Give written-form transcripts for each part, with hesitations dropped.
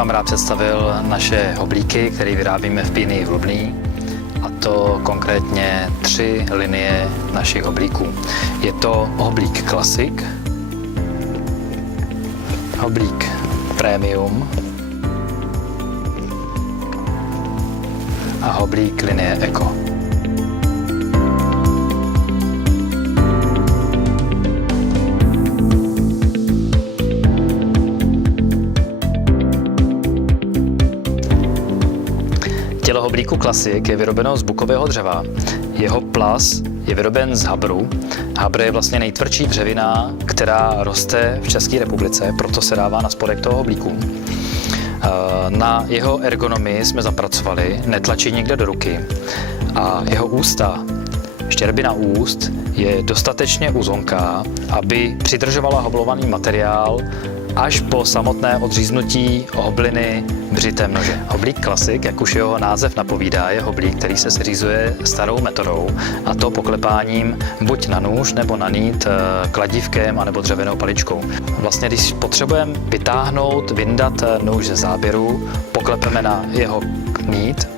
vám rád představil naše hoblíky, které vyrábíme v Pínii v Lubný, a to konkrétně 3 linie našich hoblíků. Je to hoblík Classic, hoblík Premium a hoblík linie Eco. Tělo hoblíku Classic je vyrobeno z bukového dřeva. Jeho plas je vyroben z habru. Habr je vlastně nejtvrdší dřevina, která roste v České republice, proto se dává na spodek toho hoblíku. Na jeho ergonomii jsme zapracovali, netlačí nikde do ruky, a jeho ústa, štěrbina úst, je dostatečně uzonká, aby přidržovala hoblovaný materiál až po samotné odříznutí hobliny břitem nože. Hoblík Classic, jak už jeho název napovídá, je hoblík, který se seřizuje starou metodou, a to poklepáním buď na nůž nebo na nít kladívkem anebo dřevěnou paličkou. Vlastně, když potřebujeme vyndat nůž ze záběru, poklepeme na jeho nít.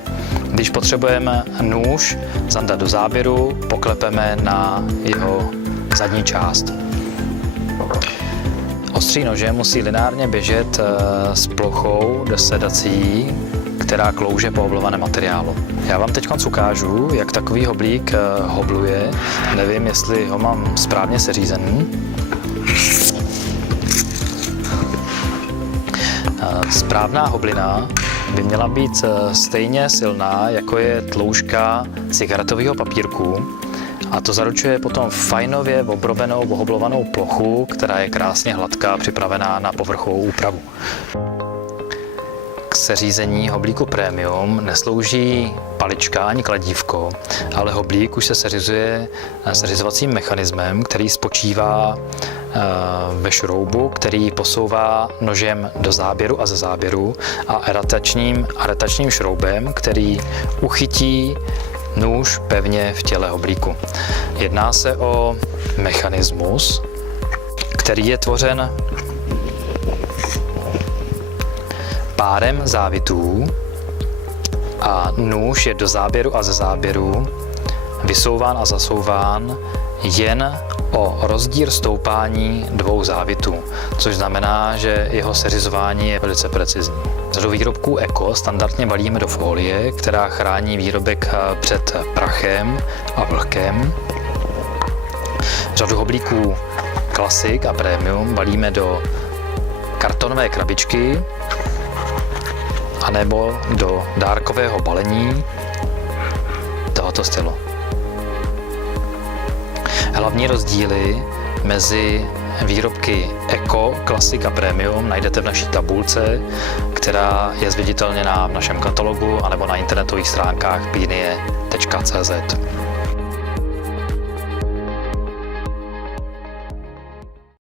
Když potřebujeme nůž zandat do záběru, poklepeme na jeho zadní část. Ostří nože musí lineárně běžet s plochou sedací, která klouže po hoblovaném materiálu. Já vám teď ukážu, jak takový hoblík hobluje. Nevím, jestli ho mám správně seřízený. Správná hoblina by měla být stejně silná, jako je tloušťka cigaretového papírku. A to zaručuje potom fajnově obrobenou, ohoblovanou plochu, která je krásně hladká, připravená na povrchovou úpravu. K seřízení hoblíku Premium neslouží palička ani kladívko, ale hoblík už se seřizuje seřizovacím mechanismem, který spočívá ve šroubu, který posouvá nožem do záběru a ze záběru, a retačním šroubem, který uchytí nůž pevně v těle hoblíku. Jedná se o mechanismus, který je tvořen párem závitů, a nůž je do záběru a ze záběru vysouván a zasouván jen o rozdíl stoupání 2 závitů, což znamená, že jeho seřizování je velice precizní. Řadu výrobků Eco standardně balíme do folie, která chrání výrobek před prachem a vlhkem. Řadu hoblíků Classic a Premium balíme do kartonové krabičky anebo do dárkového balení tohoto stylu. Hlavní rozdíly mezi výrobky Eco, Classic a Premium najdete v naší tabulce, která je zviditelněná v našem katalogu anebo na internetových stránkách pinie.cz.